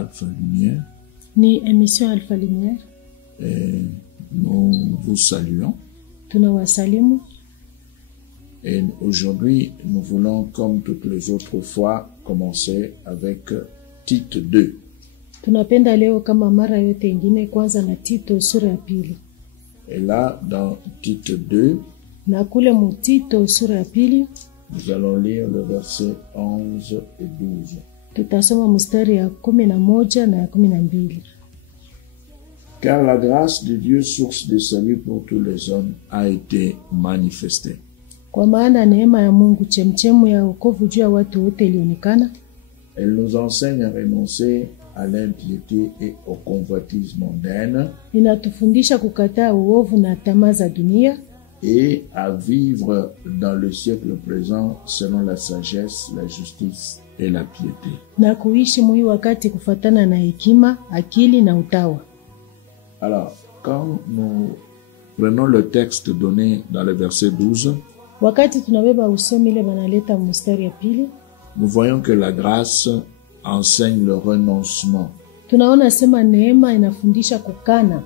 Alpha Lumière. Ni émission Alpha Lumière. Et nous vous saluons. Tunawasalimu. Et aujourd'hui, nous voulons, comme toutes les autres fois, commencer avec Tite 2. Tunapenda leo kama mara yote ingine kwanza na Tito sura ya pili. Et là, dans Tite 2, na kule mu Tito sura ya pili, nous allons lire le verset 11 et 12. Tutasoma mstari ya 11 na ya 12. Car la grâce de Dieu, source de salut pour tous les hommes, a été manifestée. Kwa maana neema ya Mungu chemchemu ya wokovu juu ya watu wote ilionekana. Elle nous enseigne à renoncer à l'impiété et au convoitisme mondaine. Inatufundisha kukataa uovu na tamaa za dunia. Et à vivre dans le siècle présent selon la sagesse, la justice et la piété. Na kuishi mwi wakati kufatana na hekima, akili na utawa. Alors, quand nous prenons le texte donné dans le verset 12, wakati tunabeba usomi ile banaleta mstari ya pili, nous voyons que la grâce enseigne le renoncement. Tunaona sema neema inafundisha kukana.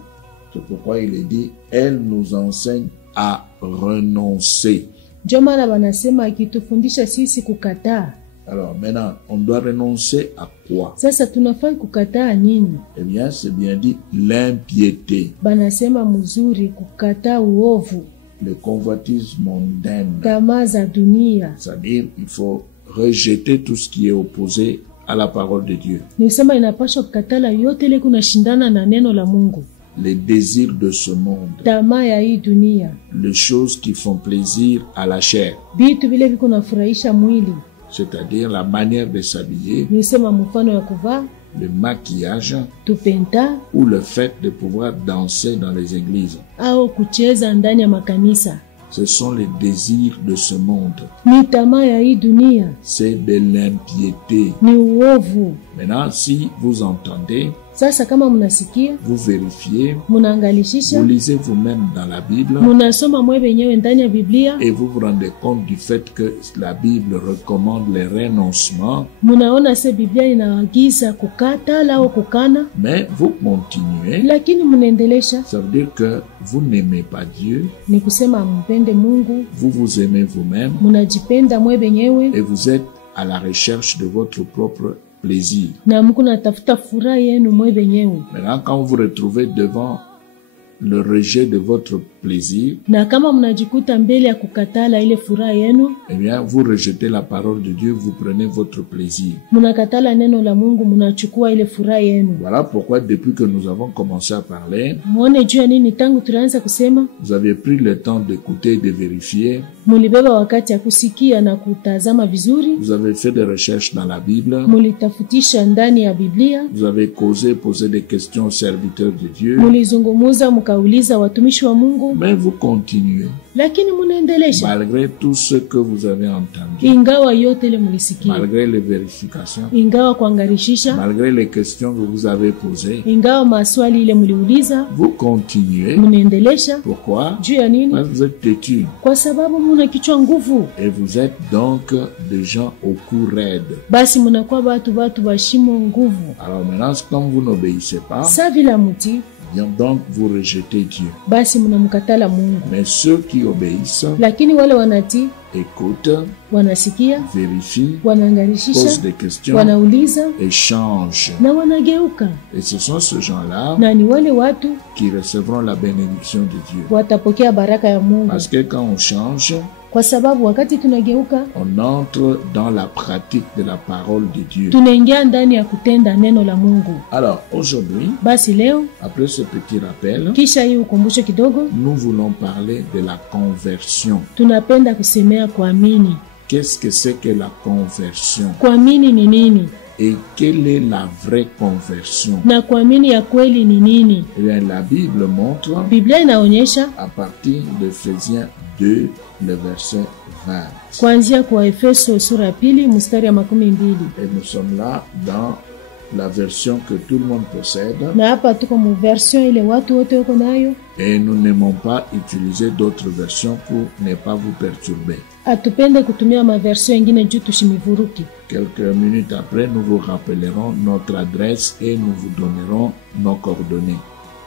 C'est pourquoi il est dit, elle nous enseigne à renoncer. Ndio maana banasema akitufundisha sisi kukataa. Alors maintenant, on doit renoncer à quoi? Sasa tunafai kukataa nini? Eh bien, c'est bien dit, l'impiété. Banasema mzuri kukataa uovu. Le convoitisme mondain. Tamaa za dunia. C'est-à-dire, il faut rejeter tout ce qui est opposé à la parole de Dieu. Nisema inapaswa kukatala yote ile kuna shindana na neno la Mungu. Les désirs de ce monde. Tamaa ya hii dunia. Les choses qui font plaisir à la chair. Vitu vile viko nafurahisha mwili. C'est-à-dire la manière de s'habiller. Nisema mfano ya kuvaa. Le maquillage. Tupenda. Ou le fait de pouvoir danser dans les églises. Au kucheza ndani ya makanisa. Ce sont les désirs de ce monde. Ni tamaa ya hii dunia. C'est de l'impiété. Ni uovu. Maintenant, si vous entendez, sasa kama mnasikia, vous vérifiez, mnaangalishisha, vous lisez vous-même dans la Bible, mnasoma mwe wenyewe ndani ya Biblia, et vous vous rendez compte du fait que la Bible recommande les renoncements. Mnaona se Biblia inaagiza kukata au kukana, mais vous continuez. Lakini mnaendelesha. Ça veut dire que vous n'aimez pas Dieu. Ni kusema mpende Mungu. Vous vous aimez vous-même. Mnajipenda mwe wenyewe. Et vous êtes à la recherche de votre propre plaisir. Na Mungu natafuta furaha yenu mwe wenyewe. Maintenant, quand vous vous retrouvez devant le rejet de votre plaisir, na kama mnajikuta mbele ya kukatala ile furaha yenu, eh bien, vous rejetez la parole de Dieu, vous prenez votre plaisir. Mnakatala neno la Mungu, mnachukua ile furaha yenu. Voilà pourquoi depuis que nous avons commencé à parler, muone juu ya nini tangu tulianza kusema, vous avez pris le temps d'écouter et de vérifier. Mulibeba wakati ya kusikia na kutazama vizuri. Vous avez fait des recherches dans la Bible. Mulitafutisha ndani ya Biblia. Vous avez causé, posé des questions aux serviteurs de Dieu. Mulizungumuza mkauliza watumishi wa Mungu. Mais vous continuez. Lakini munaendelesha. Malgré tout ce que vous avez entendu. Ingawa yote ile mulisikia. Malgré les vérifications. Ingawa kuangarishisha. Malgré les questions que vous avez posées. Ingawa maswali ile muliuliza. Vous continuez. Munaendelesha. Pourquoi? Juu ya nini? Parce que vous êtes têtus. Kwa sababu muna kichwa nguvu. Et vous êtes donc des gens au cou raide. Basi munakuwa batu bashimo nguvu. Alors maintenant, comme vous n'obéissez pas, sa vila muti, bien donc vous rejetez Dieu. Basi munamkatala Mungu. Mais ceux qui obéissent, lakini wale wanati, écoutent, wanasikia, vérifient, wanaangarishisha, posent des questions, wanauliza, échangent. Na wanageuka. Et ce sont ces gens-là na ni wale watu qui recevront la bénédiction de Dieu. Watapokea baraka ya Mungu. Parce que quand on change, kwa sababu wakati tunageuka, on entre dans la pratique de la parole de Dieu. Tunaingia ndani ya kutenda neno la Mungu. Alors aujourd'hui, basi leo, après ce petit rappel, kisha hii ukumbusho kidogo, nous voulons parler de la conversion. Tunapenda kusemea kuamini. Qu'est-ce que c'est que la conversion? Kuamini ni nini? Et quelle est la vraie conversion? Na kuamini ya kweli ni nini? Eh bien, la Bible montre, Biblia inaonyesha, à partir de Ephésiens 2, le verset 20. Kuanzia kwa Efeso sura 2 mstari ya 12. Et nous sommes là dans la version que tout le monde possède. Na hapa tuko mu version ile watu wote wako nayo. Et nous n'aimons pas utiliser d'autres versions pour ne pas vous perturber. Atupende kutumia maversion ingine juu tushimivuruki. Quelques minutes après, nous vous rappellerons notre adresse et nous vous donnerons nos coordonnées.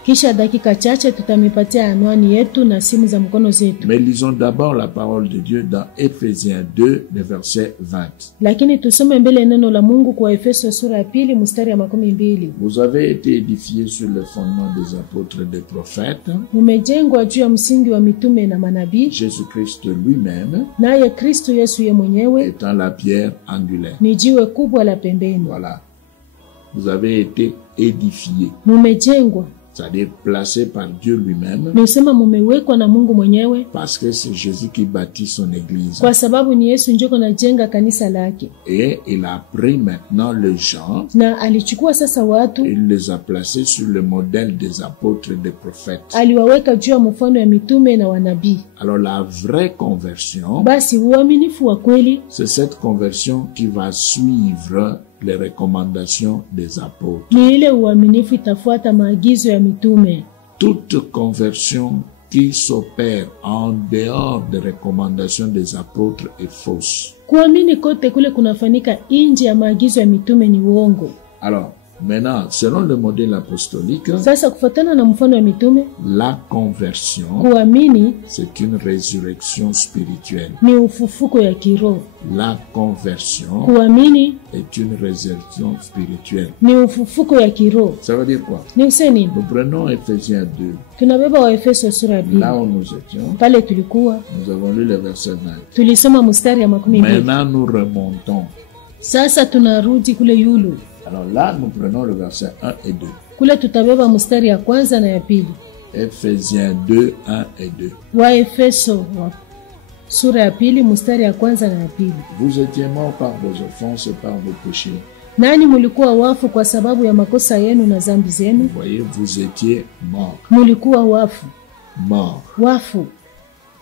Kisha dakika chache tutamipatia anwani yetu na simu za mkono zetu. Mais lisons d'abord la parole de Dieu dans Ephésiens 2, le verset 20. Lakini tusome mbele neno la Mungu kwa Efeso sura ya 2 mstari ya 12. Vous avez été édifiés sur le fondement des apôtres et des prophètes. Mumejengwa juu ya msingi wa mitume na manabii. Jésus-Christ lui-même Naye Kristo Yesu ye mwenyewe étant la pierre angulaire. ni jiwe kubwa la pembeni. Voilà. Vous avez été édifiés. Mumejengwa, C'est-à-dire placés par Dieu lui-même. nisema mumewekwa na Mungu mwenyewe Parce que c'est Jésus qui bâtit son église. kwa sababu ni Yesu njoko najenga kanisa lake. Et il a pris maintenant les gens, Na alichukua sasa watu, il les a placés sur le modèle des apôtres et des prophètes. aliwaweka juu ya mfano ya mitume na wanabii. Alors la vraie conversion, Basi uaminifu wa kweli c'est cette conversion qui va suivre les recommandations des apôtres. ni ile uaminifu itafuata maagizo ya mitume. Toute conversion qui s'opère en dehors des recommandations des apôtres est fausse. Kuamini kote kule kunafanyika nje ya maagizo ya mitume ni uongo. Alors, maintenant, selon le modèle apostolique, Sasa kufuatana na mfano wa mitume, la conversion, kuamini c'est une résurrection spirituelle. ni ufufuko ya kiroho. La conversion Kuamini est une résurrection spirituelle. ni ufufuko ya kiroho. Ça veut dire quoi? Ni useni, Nous prenons Ephésiens 2. tunabeba wa Efeso sura ya 2. Là où nous étions, Pale tulikuwa nous avons lu le verset 20. tulisoma mstari ya 12. Maintenant, nous remontons. Sasa tunarudi kule yulu. Alors là, nous prenons le verset 1 et 2. Kule tutabeba mstari ya kwanza na ya pili. Ephésiens 2, 1 et 2. Wa Efeso sura ya 2 mstari ya kwanza na ya pili. Vous étiez morts par vos offenses et par vos péchés. Nani mulikuwa wafu kwa sababu ya makosa yenu na dhambi zenu? Vous voyez, vous étiez morts. Mulikuwa wafu. Morts. Wafu.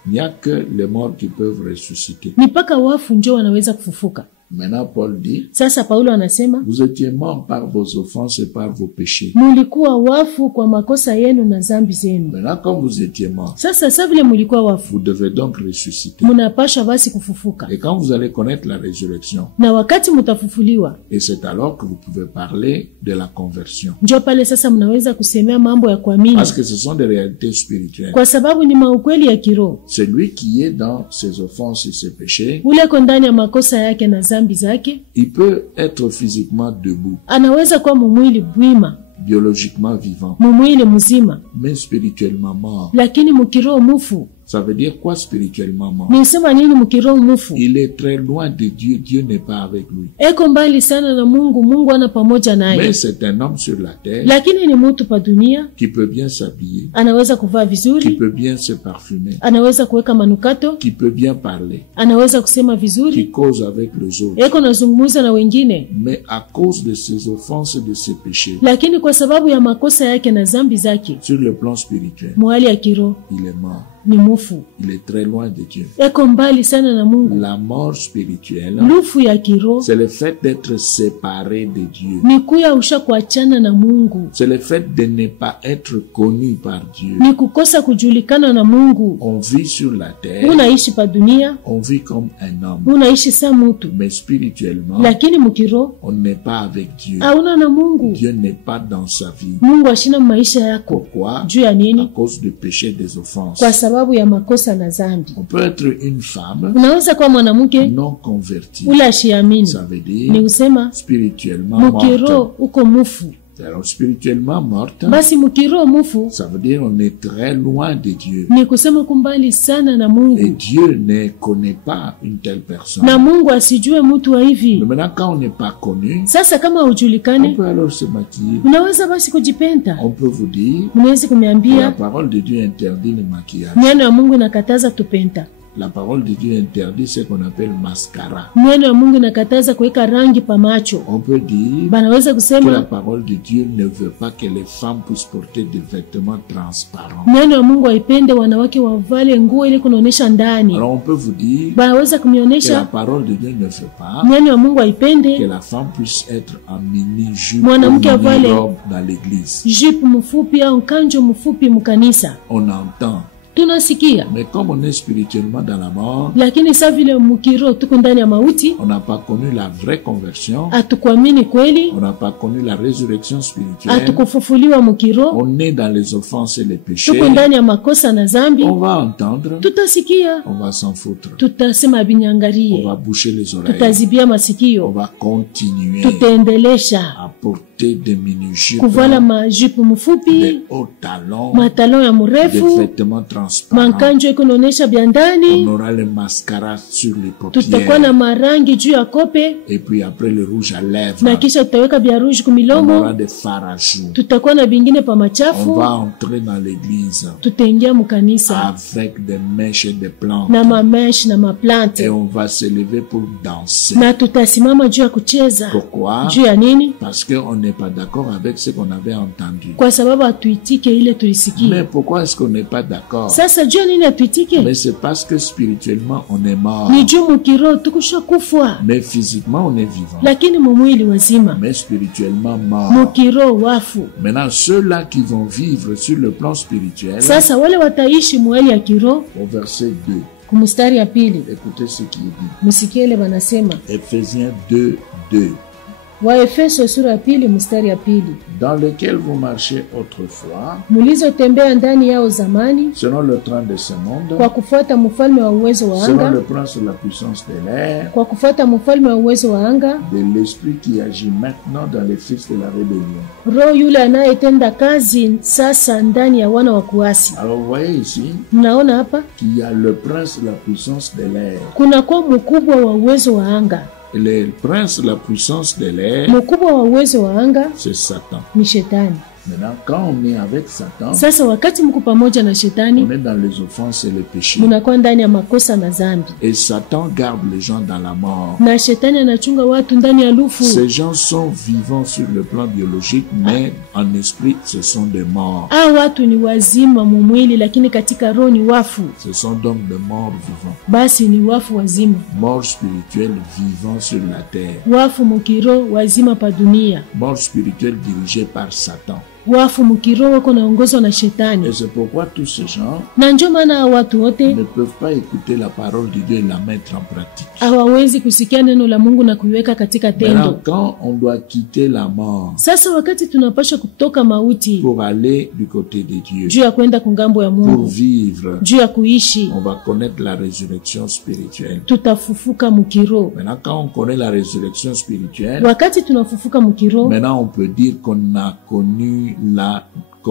Il n'y a que les morts qui peuvent ressusciter. Ni mpaka wafu ndio wanaweza kufufuka. Maintenant, Paul dit, Sasa Paulo anasema, vous étiez morts par vos offenses et par vos péchés. mulikuwa wafu kwa makosa yenu na dhambi zenu. Maintenant, comme vous étiez morts, Sasa sa vile mulikuwa wafu, vous devez donc ressusciter. munapasha basi kufufuka. Et quand vous allez connaître la résurrection, Na wakati mutafufuliwa, et c'est alors que vous pouvez parler de la conversion. ndio pale sasa mnaweza kusemea mambo ya kuamini. Parce que ce sont des réalités spirituelles. Kwa sababu ni maukweli ya kiroho. Celui qui est dans ses offenses et ses péchés, Ule ko ndani ya makosa yake na dhambi zake, il peut être physiquement debout, anaweza kuwa mumwili bwima, biologiquement vivant, mumwili mzima, mais spirituellement mort. lakini mukiroho mufu. Ça veut dire quoi spirituellement mort? Nisema nini mukiroho mufu? Il est très loin de Dieu, Dieu n'est pas avec lui. Eko mbali sana na Mungu, Mungu ana pamoja Mais naye. c'est un homme sur la terre Lakini ni mtu pa dunia, qui peut bien s'habiller, anaweza kuvaa qui vizuri, peut bien se parfumer, anaweza kuweka manukato, qui peut bien parler, anaweza kusema qui vizuri, cause avec les autres. eko nazungumza na wengine, Mais à cause de ses offenses et de ses péchés, lakini kwa sababu ya makosa yake na dhambi zake, sur le plan spirituel, mwali ya kiroho il est mort. ni mufu, Il est très loin de Dieu. eko mbali sana na Mungu. La mort spirituelle, Lufu ya kiroho c'est le fait d'être séparé de Dieu. ni kuya usha kuachana na Mungu, C'est le fait de ne pas être connu par Dieu. ni kukosa kujulikana na Mungu. On vit sur la terre, Unaishi pa dunia, on vit comme un homme. unaishi sa mutu, Mais spirituellement, lakini mukiroho on n'est pas avec Dieu. hauna na Mungu. Dieu n'est pas dans sa vie. Mungu ashina maisha yako. Pourquoi? Juu ya À nini? cause du péché des offenses. Kwa sababu ya makosa na dhambi. On peut être une femme Unaweza kuwa mwanamke non convertie. ule ashiamini, Ça veut ni dire kusema spirituellement morte. mukiroho uko mufu. Alors spirituellement morte, Basi mukiroho mufu ça veut dire on est très loin de Dieu. ni kusema kumbali sana na Et Mungu, Dieu ne connaît pas une telle personne. na Mungu asijue mtu wa Mais hivi. maintenant, quand on n'est pas connu, Sasa kama on hujulikane, peut alors se maquiller. unaweza basi kujipenda. On peut vous dire Mnaweza que la kuniambia parole de Dieu interdit le maquillage. neno ya Mungu inakataza tupenda. la parole de Dieu interdit ce qu'on appelle mascara. Neno ya Mungu inakataza kuweka rangi pa macho. On peut dire Banaweza que la kusema parole de Dieu ne veut pas que les femmes puissent porter des vêtements transparents. neno ya Mungu haipende wanawake wavale nguo ili kunaonesha ndani. Alors on peut vous dire Banaweza que la kumionesha parole de Dieu ne veut pas neno ya Mungu que haipende la femme puisse être en mini-jupe Mwanamke ou avale mini-robe dans l'église. jipu mfupi au kanjo mfupi mkanisa. On entend. Tunasikia. Mais comme on est spirituellement dans la mort, Lakini sa vile mukiro tuko ndani ya mauti, on n'a pas connu la vraie conversion, hatukuamini kweli, on n'a pas connu la résurrection spirituelle, hatukufufuliwa mukiro, on est dans les offenses et les péchés, tuko ndani ya makosa na zambi. on va entendre, Tutasikia, on va s'en foutre, tutasema on binyangarie, va boucher les oreilles, tutazibia on masikio, va continuer tutaendelesha à porter des mini-jupes, kuvala majipu mfupi, des hauts talons, matalon ya des mrefu, vêtements transparents. mankanjo iko naonesha bya On ndani, aura les mascaras sur les tutakuwa na paupières, marangi juu ya kope, et puis après le rouge à lèvres, na kisha tutaweka bya rouge on aura kumilomo, des fards à joues. tutakuwa na bingine pa On machafu, va entrer dans l'église tutaingia mukanisa avec des mèches et des plantes, na mamesh na maplante, et on va se lever pour danser. na tutasimama juu ya kucheza. Pourquoi? Juu ya nini? Parce qu'on n'est pas d'accord avec ce qu'on avait entendu. Kwa sababu hatuitike ile Mais tulisikia. pourquoi est-ce qu'on n'est pas d'accord? Sasa juu ya nini hatuitike? Mais c'est parce que spirituellement on est mort, Ni juu mukiro tukusha kufwa, mais physiquement on est vivant, lakini mumwili wazima, mais spirituellement mort. mukiro wafu. Maintenant, ceux-là qui vont vivre sur le plan spirituel, Sasa wale wataishi mwali ya kiro, au verset 2, kumustari ya pili, écoutez ce qui est dit. musikie ile banasema. Ephésiens 2, 2. Waefeso sura ya pili mustari ya pili, Dans lequel vous marchez autrefois, mulizotembea ndani yao zamani, selon le train de ce monde, kwa kufuata mfalme wa uwezo wa selon anga, le prince de la puissance de l'air, kwa kufuata mfalme wa uwezo wa anga, de l'esprit qui agit maintenant dans les fils de la rébellion. roho yule anayetenda kazi sasa ndani ya wana wa kuasi. Alors vous voyez ici Mnaona hapa qu'il y a le prince de la puissance de l'air. kuna kwa mkubwa wa uwezo wa anga. Et le prince de la puissance de l'air, Mkubwa wa uwezo wa anga c'est Satan. ni shetani. Maintenant, quand on est avec Satan, Sasa wakati mko pamoja na on shetani, est dans les offenses et les péchés. mnakuwa ndani ya makosa na dhambi, Et Satan garde les gens dans la mort. na shetani anachunga watu ndani ya lufu. Ces gens sont vivants sur le plan biologique, mais en esprit, ce sont des morts. Hao watu ni wazima mumwili, lakini katika roho ni wafu. Ce sont donc des morts vivants. Basi ni wafu wazima, Morts spirituels vivants sur la terre. wafu mukiro wazima pa dunia, Morts spirituels dirigés par Satan. wafu mukiro wako naongozwa na Et shetani. c'est pourquoi tous ces gens Na ndio maana hao watu wote ne peuvent pas écouter la parole de Dieu et la mettre en pratique. hawawezi kusikia neno la Mungu na kuiweka katika Maintenant, tendo. quand on doit quitter la mort Sasa wakati tunapaswa kutoka mauti pour aller du côté de Dieu, juu ya kwenda kungambo ya pour Mungu, vivre, juu ya kuishi, on va connaître la résurrection spirituelle. tutafufuka mukiro. Maintenant, quand on connaît la résurrection spirituelle, Wakati tunafufuka mukiro, maintenant on peut dire qu'on a connu la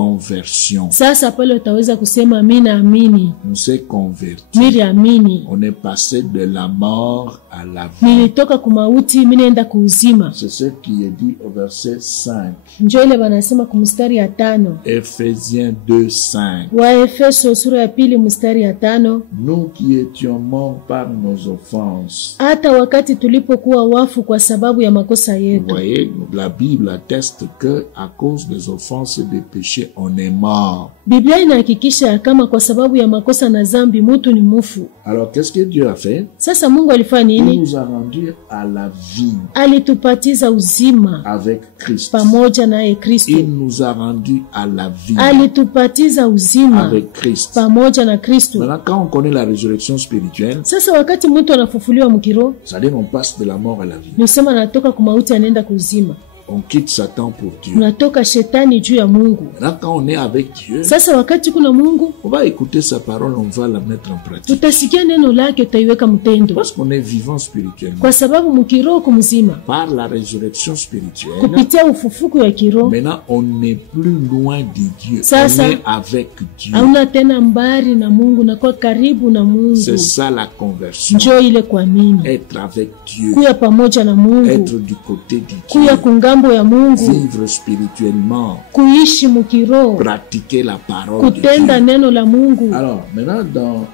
conversion. sasa pale utaweza kusema mimi naamini, On s'est converti. niliamini, On est passé de la mort à la vie. nilitoka kumauti, mimi naenda kuuzima. C'est ce qui est dit au verset 5. Njo ile banasema kumstari ya 5, Ephésiens 2, 5. Waefeso sura ya pili mstari ya 5. Nous qui étions morts par nos offenses. Hata wakati tulipokuwa wafu kwa sababu ya makosa Vous yetu. voyez, la Bible atteste que à cause des offenses et des péchés, on est mort. Biblia inahakikisha ya kama kwa sababu ya makosa na zambi mutu ni mufu. Alors, qu'est-ce que Dieu a fait? Sasa Mungu alifanya Il nini? nous a rendus à la vie Alitupatiza uzima avec Christ. pamoja naye Kristo. Il nous a rendus à la vie Alitupatiza uzima avec Christ. pamoja na Kristo. Maintenant, quand on connaît la résurrection spirituelle, Sasa wakati mtu anafufuliwa mkiro, c'est-à-dire on passe de la mort à la vie. ni kusema anatoka kumauti anaenda kuzima. On quitte Satan pour Dieu. Unatoka shetani juu ya Mungu. Maintenant, quand on est avec Dieu, Sasa wakati kuna Mungu, on va écouter sa parole, on va la mettre en pratique. tutasikia neno lake, tutaiweka mtendo, Parce qu'on est vivant spirituellement. kwa sababu mkiro kumzima Par la résurrection spirituelle, kupitia ufufuku ya kiro. maintenant on n'est plus loin de Dieu. Ça, On est avec Dieu. Hauna tena mbari na Mungu na kwa karibu na Mungu. C'est ça la conversion. Njoo ile kuamini, Être avec Dieu. kuya pamoja na Mungu, Être du côté de kuya Dieu. kungambo ya Mungu, Vivre spirituellement. kuishi mukiro, Pratiquer la parole de kutenda Dieu. neno la Mungu. Alors, maintenant, dans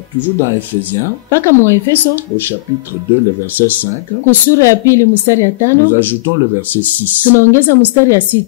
Alors, toujours dans Éphésiens, mpaka mu Efeso au chapitre 2, le verset 5, kusura ya pili mstari ya nous 5 ajoutons le verset 6. tunaongeza mstari ya 6,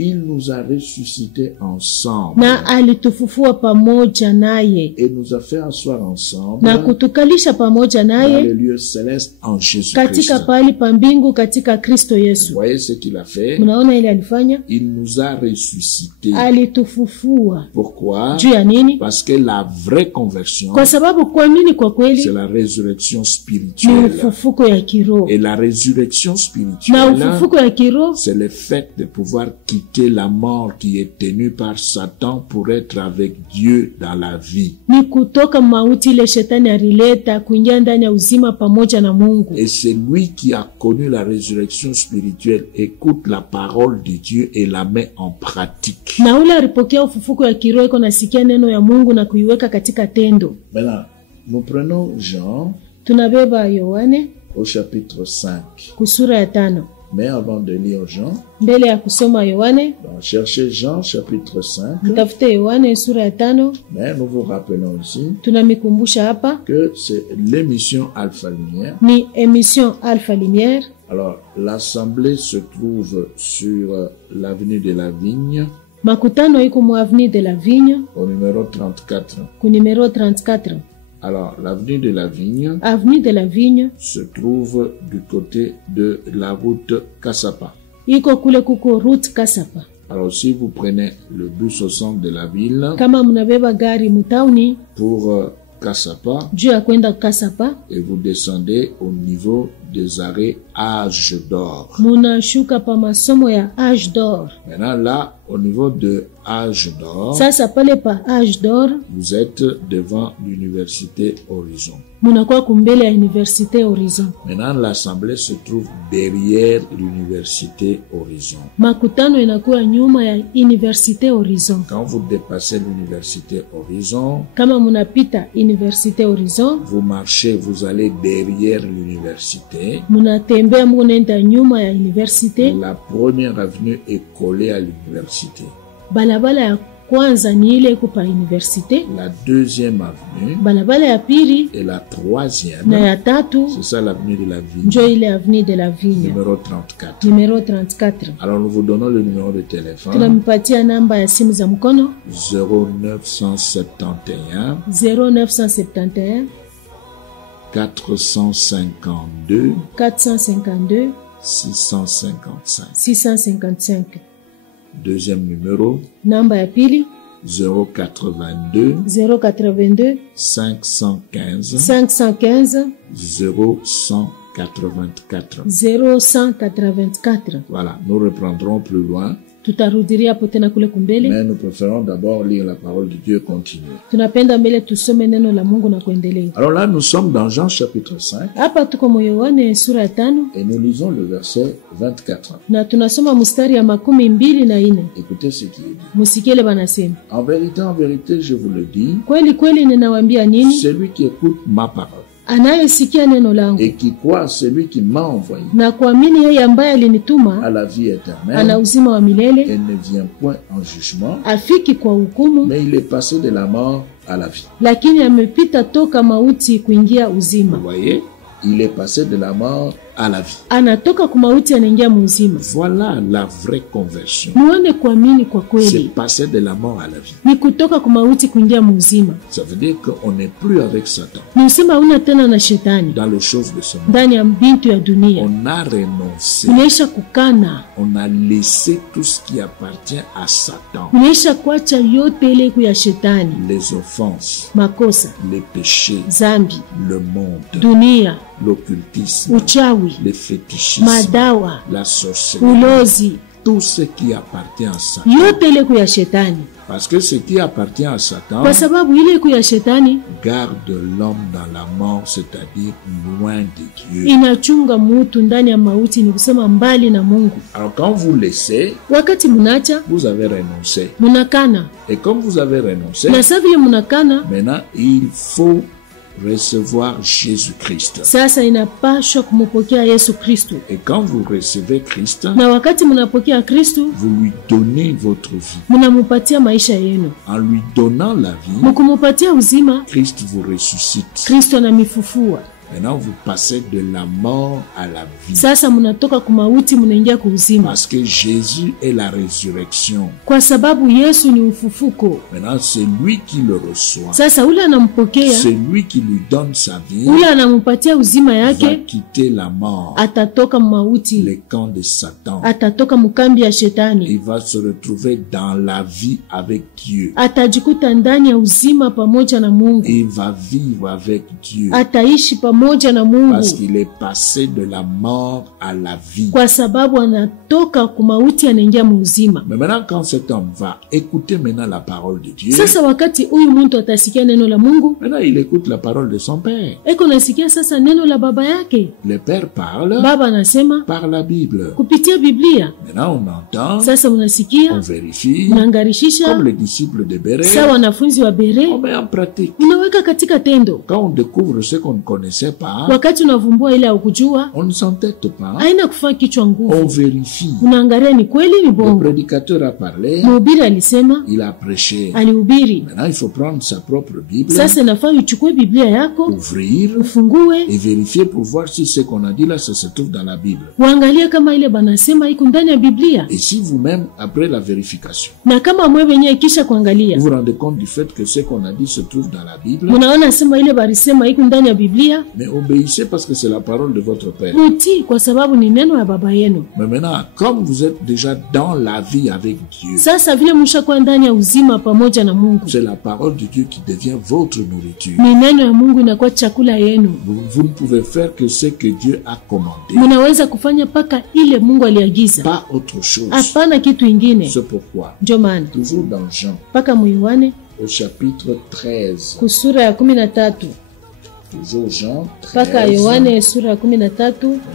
Il nous a ressuscités ensemble na alitufufua pamoja naye et nous a fait asseoir ensemble na kutukalisha pamoja dans les naye lieux célestes en Jésus-Christ. katika pahali pa mbingu katika Kristo Vous Yesu. voyez ce qu'il a fait? Mnaona ile alifanya, Il nous a ressuscités. alitufufua. Pourquoi? Juu ya nini? Parce que la vraie conversion, Kwa sababu kuamini kwa c'est kweli la résurrection ni spirituelle. ufufuko ya kiroho, Et la résurrection na spirituelle, ufufuko ya kiroho c'est le fait de pouvoir quitter la mort qui est tenue par Satan pour être avec Dieu dans la vie. ni kutoka mauti ile shetani alileta kuingia ndani ya uzima pamoja na Mungu. Et c'est lui qui a connu la résurrection spirituelle, écoute la parole de Dieu et la met en pratique. Na ule alipokea ufufuko ya kiroho iko nasikia neno ya Mungu na kuiweka katika tendo. Maintenant, nous prenons Jean Tunabeba Yohane au chapitre 5. kusura ya 5. Mais avant de lire Jean, Mbele ya kusoma Yohane, cherchez Jean chapitre 5. mtafute Yohane sura ya 5. Mais nous vous rappelons aussi Tunamikumbusha hapa que c'est l'émission Alpha Lumière. ni émission Alpha Lumière. Alors, l'assemblée se trouve sur l'avenue de la Vigne, Makutano iko mu avenue de la Vigne au numéro 34. ku numero 34. Alors, l'avenue de la Vigne Avenue de la Vigne se trouve du côté de la route Kassapa. iko kule kuko route Kasapa. Alors, si vous prenez le bus au centre de la ville Kama mnabeba gari mutauni pour Kassapa juu ya kwenda Kasapa, et vous descendez au niveau des arrêts Âge d'Or. munashuka pa masomo ya Âge d'Or. Maintenant, là, au niveau de Âge d'Or, Sasa pale pa Âge d'Or vous êtes devant l'université Horizon. munakuwa kumbele ya Université Horizon. Maintenant, l'assemblée se trouve derrière l'université Horizon. Makutano inakuwa nyuma ya Université Horizon. Quand vous dépassez l'université Horizon, Kama munapita Université Horizon, vous marchez, vous allez derrière l'université. munatembea munenda nyuma ya université. La première avenue est collée à l'université. Balabala ya kwanza ni ile iko pa université. La deuxième avenue Balabala ya pili et la troisième, na ya tatu c'est ça l'avenue de la Vigne, njo ile avenue de la Vigne numéro 34. numero 34. Alors nous vous donnons le numéro de téléphone Tunampatia namba ya simu za mkono 0971 0971 452 452 655. 655. Deuxième numéro Namba ya pili 082 082 515 515 0184. 0184. Voilà, nous reprendrons plus loin, Tutarudiria hapo tena kule kumbele. mais nous préférons d'abord lire la parole de Dieu et continuer. Tunapenda mbele tusome neno la Mungu na kuendelea. Alors là, nous sommes dans Jean chapitre 5 Hapa tuko mu Yohane sura ya 5 et nous lisons le verset 24. na tunasoma mstari ya 24. Écoutez ce qui est dit. Musikile banasema, En vérité, je vous le dis, kweli kweli ninawaambia nini, celui qui écoute ma parole anayesikia neno langu et qui croit à celui qui m'a envoyé na kuamini yeye ambaye a alinituma la vie ana éternelle uzima wa milele, et ne vient point en jugement, afiki kwa hukumu, mais il est passé de la mort à la vie. lakini amepita toka mauti kuingia Vous uzima. voyez, il est passé de la mort à la vie. Anatoka kwa mauti anaingia muuzima. Voilà la vraie conversion. Muone kuamini kwa C'est kweli passer de la mort à la vie. ni kutoka kwa mauti kuingia muuzima. Ça veut dire qu'on n'est plus avec Satan Ni usema hauna tena na shetani dans les choses de ce monde. ndani ya bintu ya dunia. On a renoncé, Unaisha kukana, on a laissé tout ce qui appartient à Satan. unaisha kuacha yote ile iko ya shetani, Les offenses, makosa, les péchés, zambi, le monde, dunia, l'occultisme, uchawi, les fétichismes, madawa, la sorcellerie, ulozi, tout ce qui appartient à Satan. yote ile iko ya shetani. Parce que ce qui appartient à Satan Kwa sababu ile iko ya shetani garde l'homme dans la mort, c'est-à-dire loin de Dieu. inachunga mutu ndani ya mauti, ni kusema mbali na Mungu. Alors quand vous laissez, Wakati munacha, vous avez renoncé. munakana, Et comme vous avez renoncé, na sa vile munakana, maintenant il faut recevoir Jésus-Christ. Sasa inapashwa kumupokea Yesu Kristo. Et quand vous recevez Christ, Na wakati mnapokea Kristo, vous lui donnez votre vie. mnamupatia maisha yenu. En lui donnant la vie, Mkumupatia uzima, Christ vous ressuscite. Kristo anamifufua. Maintenant, vous passez de la mort à la vie. Sasa mnatoka kumauti mnaingia kuuzima. Parce que Jésus est la résurrection. Kwa sababu Yesu ni ufufuko. Maintenant, c'est lui qui le reçoit. Sasa ule anampokea, C'est lui qui lui donne sa vie. ule anamupatia uzima Va yake, quitter la mort, atatoka mauti, les camps de Satan. atatoka mkambi ya shetani, Il va se retrouver dans la vie avec Dieu. atajikuta ndani ya uzima pamoja na Mungu, Il va vivre avec Dieu. ataishi pamoja na Parce Mungu, qu'il est passé de la mort à la vie. kwa sababu anatoka kumauti anaingia muuzima. Mais maintenant, quand cet homme va écouter maintenant la parole de Dieu, Sasa wakati huyu mtu atasikia neno la Mungu, maintenant il écoute la parole de son Père. eko nasikia sasa neno la baba yake. Le Père parle Baba anasema par la Bible. kupitia Biblia. Maintenant, on entend, Sasa on unasikia, vérifie, unaangarishisha comme les disciples de Béret, sawa wanafunzi wa on Bere, met en pratique. unaweka katika tendo. Quand on découvre ce qu'on ne connaissait pas, Wakati unavumbua ile haukujua, on ne s'entête pas, haina kufaa kichwa on nguvu, vérifie. unaangalia ni kweli ni Le bongo. prédicateur a parlé, Mhubiri alisema, il a prêché. alihubiri. Maintenant, il faut prendre sa propre Bible, Sasa inafaa uchukue Biblia yako, ouvrir ufungue, et vérifier pour voir si ce qu'on a dit là, ça se trouve dans la Bible. uangalie kama ile banasema iko ndani ya Biblia. Et si vous-même, après la vérification, Na kama mwe wenyewe kisha kuangalia, vous vous rendez compte du fait que ce qu'on a dit se trouve dans la Bible, munaona sema ile barisema iko ndani ya Biblia, mais obéissez parce que c'est la parole de votre Père. mutii kwa sababu ni neno ya baba yenu. Mais maintenant, comme vous êtes déjà dans la vie avec Dieu, Sasa vile mshakuwa ndani ya uzima pamoja na Mungu, c'est la parole de Dieu qui devient votre nourriture. ni neno ya Mungu inakuwa chakula yenu. Vous ne pouvez faire que ce que Dieu a commandé, Munaweza kufanya paka ile Mungu aliagiza, pas autre chose. hapana kitu ingine. C'est pourquoi, Ndio maana toujours dans Jean, paka muiwane au chapitre 13, kusura ya 13, toujours Jean paka 13, Yohane sura ya 13.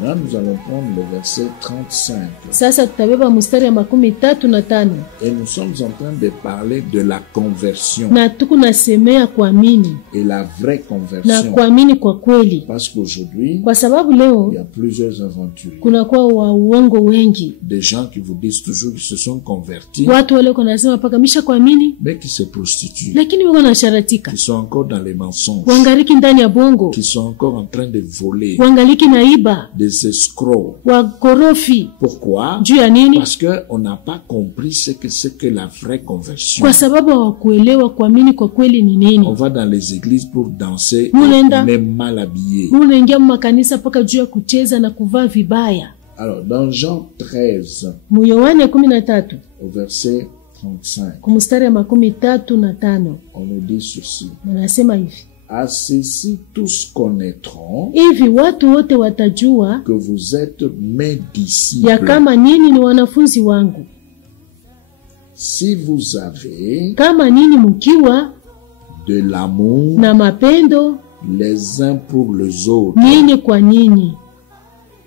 maintenant nous allons prendre le verset 35. Sasa tutabeba mstari ya 35 Et nous sommes en train de parler de la conversion na tuko nasemea kuamini et la vraie na conversion. kuamini kwa kweli, Parce qu'aujourd'hui, kwa sababu il leo y a plusieurs aventuriers. kunakuwa wa uongo wengi, Des gens qui vous disent toujours qu'ils se sont convertis, watu wale wanasema paka misha kuamini, mais qui se prostituent, lakini wako nasharatika, qui sont encore dans les mensonges, wangaliki ndani ya bongo, qui sont encore en train de voler, wangaliki naiba, des escrocs. wakorofi. Pourquoi? Juu ya nini? Parce qu'on n'a pas compris ce que la vraie conversion. Kwa sababu hawakuelewa kuamini kwa kweli ni On nini. va dans les églises pour danser, Munenda. on est mal habillé. Unaingia makanisa paka juu ya kucheza na kuvaa vibaya. Alors, dans Jean 13, Mu Yohane 13 au verset 35, kumstari ya 35 on nous dit ceci. wanasema hivi: À ceci tous connaîtront hivi watu wote watajua que vous êtes mes ya disciples kama nini ni wanafunzi wangu, si vous avez kama nini mkiwa de l'amour na mapendo les uns pour les autres. ninyi kwa ninyi.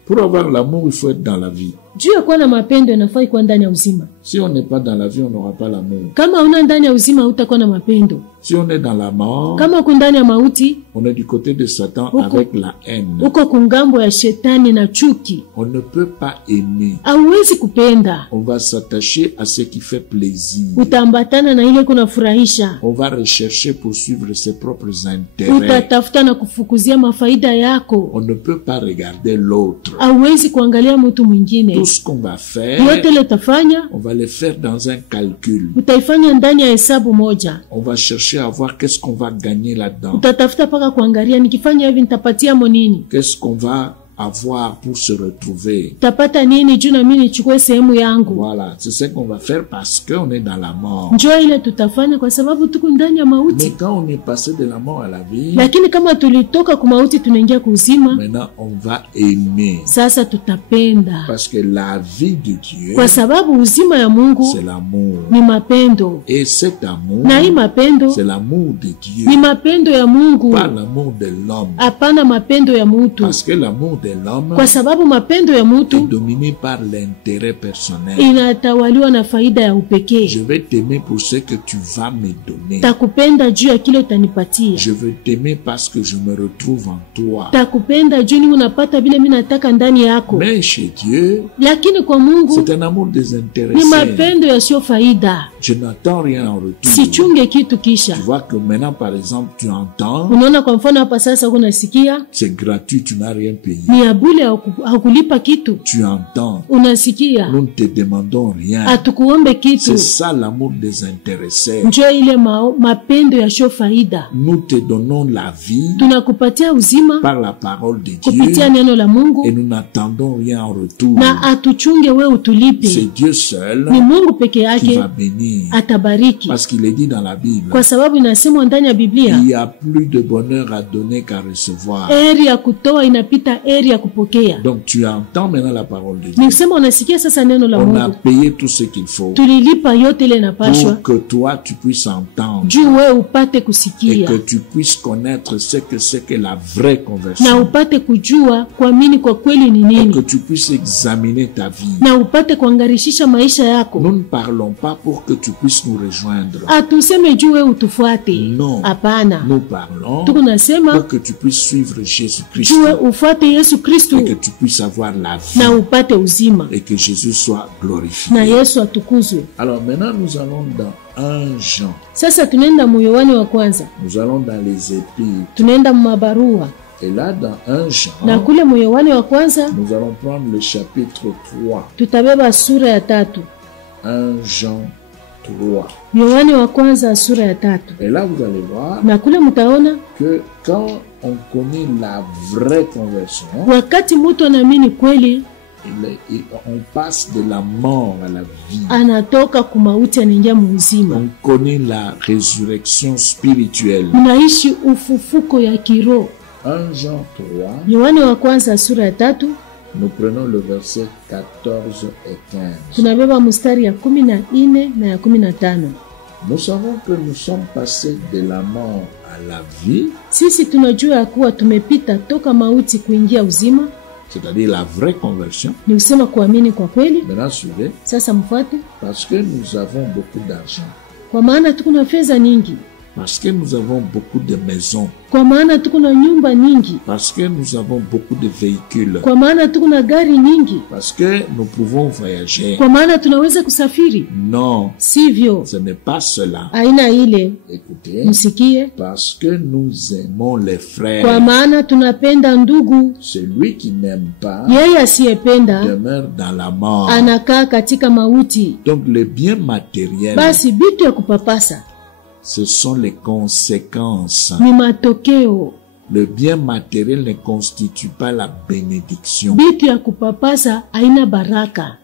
Pour avoir l'amour, il faut être dans la vie. Juu ya kuwa na mapendo inafaa kuwa ndani ya uzima. Si on n'est pas dans la vie, on n'aura pas l'amour. Kama una ndani ya uzima hutakuwa na mapendo. Si on est dans la mort, Kama uko ndani ya mauti, on est du côté de Satan Uko- avec la haine. uko kungambo ya shetani na chuki, On ne peut pas aimer. hauwezi kupenda. On va s'attacher à ce qui fait plaisir. Utaambatana na ile kunafurahisha, On va rechercher pour suivre ses propres intérêts. utatafuta na kufukuzia mafaida yako. On ne peut pas regarder l'autre. Hauwezi kuangalia mtu mwingine. Tout ce qu'on va faire, Yote ile utafanya on va le faire dans un calcul. utaifanya ndani ya hesabu moja. On va chercher à voir qu'est-ce qu'on va gagner là-dedans. Utatafuta paka kuangalia, nikifanya hivi nitapatia mo nini, Qu'est-ce qu'on va avoir pour se retrouver. utapata nini juu na mimi nichukue sehemu yangu. Voilà, c'est ce qu'on va faire parce qu'on est dans la mort. Njoo ile tutafanya kwa sababu tuko ndani ya Mais mauti. quand on est passé de la mort à la vie, Lakini kama tulitoka kwa mauti tunaingia kuuzima, maintenant on va aimer. sasa tutapenda, Parce que la vie de Dieu, kwa sababu uzima ya Mungu c'est l'amour. ni mapendo, Et cet amour, na hii mapendo c'est l'amour de Dieu, ni mapendo ya Mungu, pas l'amour de l'homme. hapana mapendo ya mutu. Parce que l'amour de de l'homme kwa sababu mapendo ya est mtu dominé par l'intérêt personnel. inatawaliwa na faida ya upekee. Je vais t'aimer pour ce que tu vas me donner. Takupenda juu ya kile utanipatia. Je veux t'aimer parce que je me retrouve en toi. Takupenda juu ni unapata vile mimi nataka ndani yako. Mais chez Dieu, Lakini kwa Mungu c'est un amour ni désintéressé. mapendo yasiyo faida. Je n'attends rien en retour. Sichunge kitu kisha. Tu vois que maintenant, par exemple, tu entends, Unaona kwa mfano hapa sasa unasikia c'est gratuit, tu n'as rien payé. ni ya bure, hakulipa kitu. Tu entends, Unasikia nous ne te demandons rien. hatukuombe kitu. C'est ça l'amour désintéressé. Njoo ile mapendo yasiyo faida. Nous te donnons la vie Tunakupatia uzima par la parole de kupitia Dieu neno la Mungu et nous n'attendons rien en retour. na atuchunge we utulipe. C'est Dieu seul Ni Mungu peke qui yake va bénir. atabariki, Parce qu'il est dit dans la Bible, kwa sababu inasemwa ndani ya Biblia, il y a plus de bonheur à donner qu'à recevoir. heri ya kutoa inapita heri ya kupokea. Donc tu entends maintenant la parole de Ni Dieu. kusema unasikia sasa neno la On a Mungu, payé tout ce qu'il faut tulilipa yote ile inapashwa pour que toi tu puisses entendre juu wewe upate et kusikia que tu puisses connaître ce que c'est que la vraie na conversion upate kujua kuamini kwa kweli ni et que nini, tu puisses examiner ta vie. na upate kuangarishisha maisha yako. Nous ne parlons pas pour que tu puisses nous rejoindre. Atuseme juu wewe utufuate, Non. hapana. Nous parlons Tuko nasema pour que tu puisses suivre Jésus-Christ juu wewe ufuate Yesu Kristu et que tu puisses avoir la vie na upate uzima et que Jésus soit na glorifié. Yesu atukuzwe. Alors maintenant nous allons dans 1 Jean. Sasa tunaenda mu Yohane wa kwanza, Nous allons dans les épîtres. tunaenda mu mabarua, Et là dans 1 Jean, na kule mu Yohane wa kwanza nous allons prendre le chapitre 3. tutabeba sura ya 3. 1 Jean 3. Yohane wa kwanza sura ya 3, Et là vous allez voir na kule mutaona que quand on connaît la vraie conversion, wakati mtu anaamini kweli, on passe de la mort à la vie. anatoka kumauti anaingia muuzima. On connaît la résurrection spirituelle. Mnaishi ufufuko ya kiroho. 1 Jean 3, Yohane wa kwanza sura ya 3, nous prenons le verset 14 et 15. tunabeba mstari ya 14 na ya 15. Nous savons que nous sommes passés de la mort à la vie, Sisi tunajua ya kuwa tumepita toka mauti kuingia uzima, c'est-à-dire la vraie conversion. ni kusema kuamini kwa kweli. Maintenant suivez, Sasa mfuate, parce que nous avons beaucoup d'argent, kwa maana tuko na fedha nyingi, parce que nous avons beaucoup de maisons, kwa maana tuko na nyumba nyingi, parce que nous avons beaucoup de véhicules, kwa maana tuko na gari nyingi, parce que nous pouvons voyager. kwa maana tunaweza kusafiri. Non, Sivyo, ce n'est pas cela. aina ile. Écoutez, Msikie, parce que nous aimons les kwa frères. maana tunapenda ndugu. Celui qui n'aime pas Yeye asiyependa demeure dans la mort. anakaa katika mauti. Donc les biens matériels, Basi bitu ya kupapasa ce sont les conséquences. ni matokeo. Le bien matériel ne constitue pas la bénédiction. Bitu ya kupapasa haina baraka.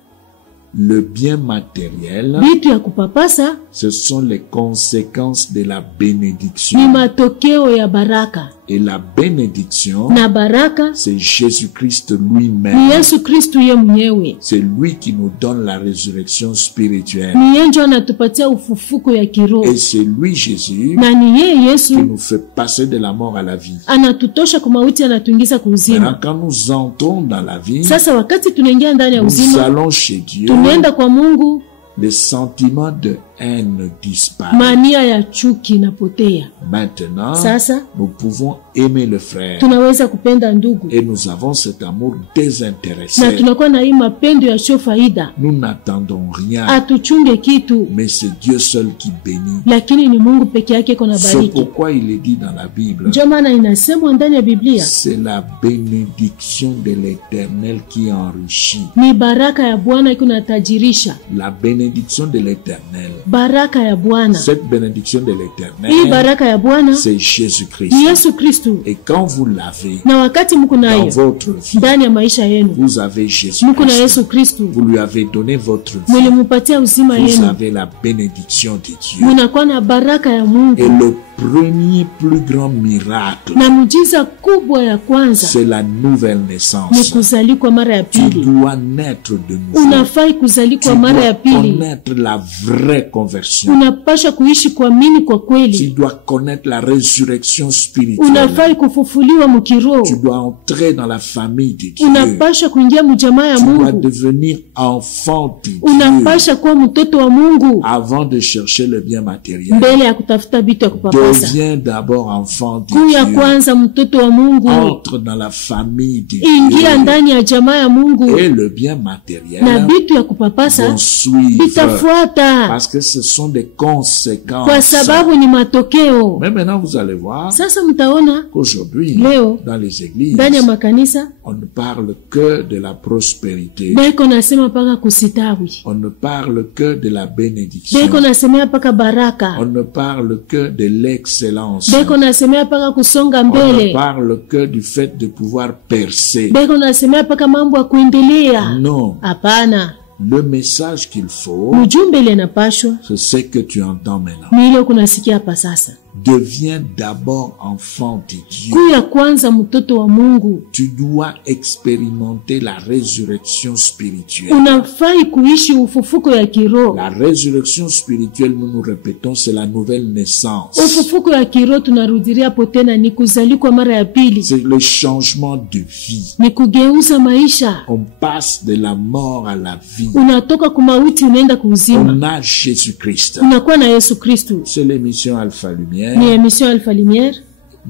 Le bien matériel, Bitu ya kupapasa ce sont les conséquences de la ni bénédiction. matokeo ya baraka, Et la bénédiction, na baraka c'est Jésus-Christ ni lui-même. Yesu Kristu ye mwenyewe. C'est lui qui nous donne la résurrection spirituelle. Ni yeye ndio anatupatia ufufuko ya kiroho, Et c'est lui, Jésus, na ni yeye qui Yesu nous fait passer de la mort à la vie. anatutosha kwa mauti, anatuingiza Maintenant, kuuzima. quand nous entrons dans la vie, Sasa wakati tunaingia ndani ya nous uzima, allons chez Dieu, tunaenda kwa Mungu, les sentiments de haine disparaissent. mania ya chuki inapotea. Maintenant, Sasa nous pouvons aimer le frère. tunaweza kupenda ndugu, Et nous avons cet amour na désintéressé. tunakuwa na hii mapendo yasiyo faida. Nous n'attendons rien, Atuchunge kitu, mais c'est Dieu seul qui bénit. lakini ni Mungu peke yake kona C'est bariki. pourquoi il est dit dans la Bible, Ndio maana inasemwa ndani ya Biblia, c'est la bénédiction de l'Éternel qui enrichit. ni baraka ya Bwana iko natajirisha. La bénédiction de l'Éternel. Baraka ya Bwana, Cette bénédiction de hii l'Éternel, baraka ya Bwana c'est Jésus-Christ. ni Yesu Kristu, Et quand vous l'avez na wakati mko dans nayo votre vie, ndani ya maisha yenu, vous avez mko na Jésus-Christ. Yesu Kristu, Vous lui avez donné votre vie. mulimupatia uzima Vous yenu, avez la bénédiction de Dieu. munakuwa na baraka ya Et Mungu, le premier plus grand miracle, na muujiza kubwa ya kwanza c'est la nouvelle ni naissance. kuzalikwa mara ya Tu pili. dois naître de nouveau. Unafai Tu kuzalikwa mara ya dois pili. connaître la vraie conversion. Unapasha kuishi kuamini kwa Tu kweli. dois connaître la résurrection spirituelle. Unafai kufufuliwa Tu mkiroho. dois entrer dans la famille de Dieu. Unapasha kuingia mjamaa ya Tu dois Mungu. devenir enfant de Dieu Unapasha kuwa mtoto wa Mungu avant de chercher le bien matériel. mbele ya kutafuta vitu ya kupapasa. Deviens d'abord enfant de Kuu ya Dieu. kwanza mtoto wa Mungu. Entre dans la famille de Ingia Dieu. ndani ya jamaa ya Mungu Et le bien na matériel vitu ya kupapasa vont suivre. vitafuata Parce que ce sont des conséquences. kwa sababu ni matokeo. Mais maintenant, vous allez voir Sasa mtaona qu'aujourd'hui, leo dans les églises, ndani ya makanisa on ne parle que de la prospérité. beko nasema paka kusitawi, On ne parle que de la bénédiction. beko nasemea paka baraka, On ne parle que de l'excellence. beko nasemea paka kusonga On ne mbele, parle que du fait de pouvoir percer. beko nasemea paka mambo ya kuendelea. Non. Hapana, Le message qu'il faut, ujumbe ile inapashwa c'est ce que tu entends maintenant. ni ile kunasikia hapa sasa. Deviens d'abord enfant de Dieu. Kuu ya kwanza mtoto wa Mungu, Tu dois expérimenter la résurrection spirituelle. unafai kuishi ufufuko ya kiroho. La résurrection spirituelle, nous répétons, c'est la nouvelle naissance. Ufufuko ya kiroho tunarudilia hapo tena, ni kuzalikwa mara ya pili, C'est le changement de vie. ni kugeuza maisha. On passe de la mort à la vie. Unatoka kumauti unaenda kuuzima, On a Jésus-Christ. unakuwa na Yesu Kristu. C'est l'émission Alpha Lumière. Ni emission Alpha Lumière,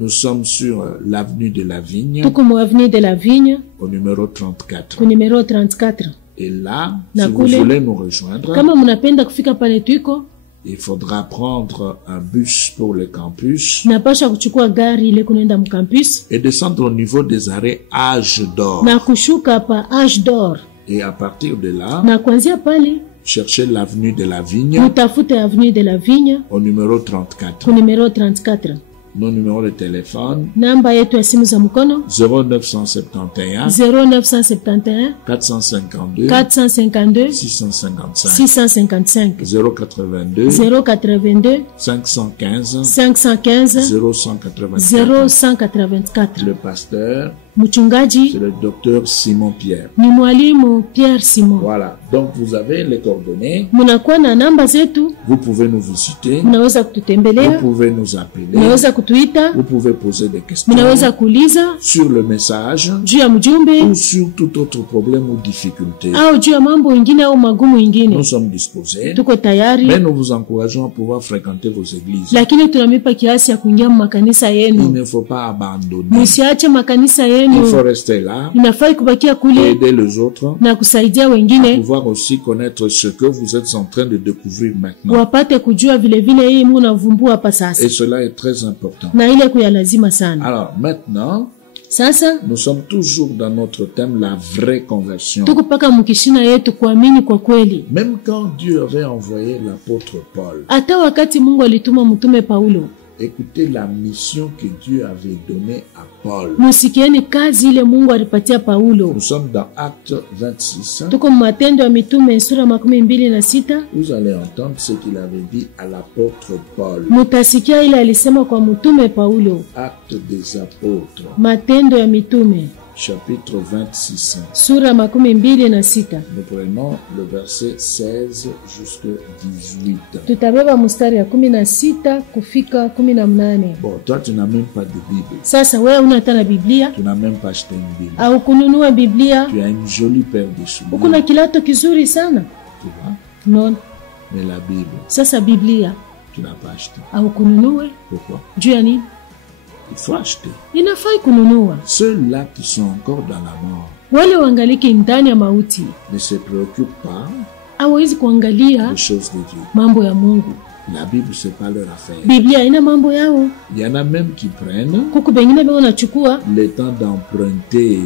Nous sommes sur l'avenue de la Vigne, tuko mu avenue de la Vigne au numéro 34. ku numero 34. Et là, Na si vous kule, voulez nous rejoindre, kama mnapenda kufika pale tuiko, il faudra prendre un bus pour le campus napasha kuchukua gari ile kunaenda mkampus et descendre au niveau des arrêts Âge d'Or. na kushuka hapa Age d'Or, Et à partir de là, na kuanzia pale cherchez l'avenue de la Vigne mutafute avenue de la Vigne au numéro 34. ku numero 34. Nos numéros de téléphone Namba yetu ya simu za mkono 0971 0971 452 452 655 655 082 082 515 515 0184. 0184. Le pasteur, Mchungaji c'est le docteur Simon Pierre. ni mwalimu Pierre Simon. Voilà. Donc, vous avez les coordonnées. Munakuwa na namba zetu, Vous pouvez nous visiter. munaweza Vous kututembelea, pouvez nous appeler. munaweza kutuita, Vous pouvez poser des questions munaweza kuuliza sur le message juu ya mjumbe ou sur tout autre problème ou difficulté. au juu ya mambo ingine au magumu Nous ingine. sommes disposés, Tuko tayari, mais nous vous encourageons à pouvoir fréquenter vos églises. lakini tunamipa kiasi ya kuingia makanisa Il yenu. ne faut pas abandonner. Musiache makanisa Il yenu, faut rester là inafai kubakia et kule aider les autres na kusaidia à wengine pouvoir aussi connaître ce que vous êtes en train de découvrir maintenant. wapate kujua vilevile hii munavumbua hapa sasa, Et cela est très important. na ile kuya lazima sana. Alors maintenant, Sasa nous sommes toujours dans notre thème, la vraie conversion. tuko paka mkishina yetu kuamini kwa kweli. Même quand Dieu avait envoyé l'apôtre Paul, Hata wakati Mungu alituma mtume Paulo, écoutez la mission que Dieu avait donnée à Paul. musikieni kazi ile Mungu alipatia Paulo. Nous sommes dans Acte 26. Tuko Matendo ya Mitume sura 26. Vous allez entendre ce qu'il avait dit à l'apôtre Paul. Mutasikia ile alisema kwa mtume Paulo. Acte des apôtres, Matendo ya Mitume chapitre 26. sura 26. Nous prenons le verset 16 jusqu'à 18. Tutabeba mstari ya 16 kufika 18. Bon, toi, tu n'as même pas de Bible. Sasa wewe una hata na Biblia Tu n'as même pas acheté une Bible. au kununua Biblia? Tu as une jolie paire de souliers. Uko na kilato kizuri sana. Tu vois? Non. Mais la Bible, Sasa Biblia tu n'as pas acheté. au kununue Pourquoi? juu ya nini? Il faut acheter. Inafai kununua. Ceux-là qui sont encore dans la mort Wale wangaliki ndani ya mauti ne se préoccupent pas hawezi kuangalia des choses de Dieu. mambo ya Mungu. La Bible, c'est pas leur affaire. Biblia ina mambo yao. Il y en a même qui prennent Kuku bengine bego nachukua le temps d'emprunter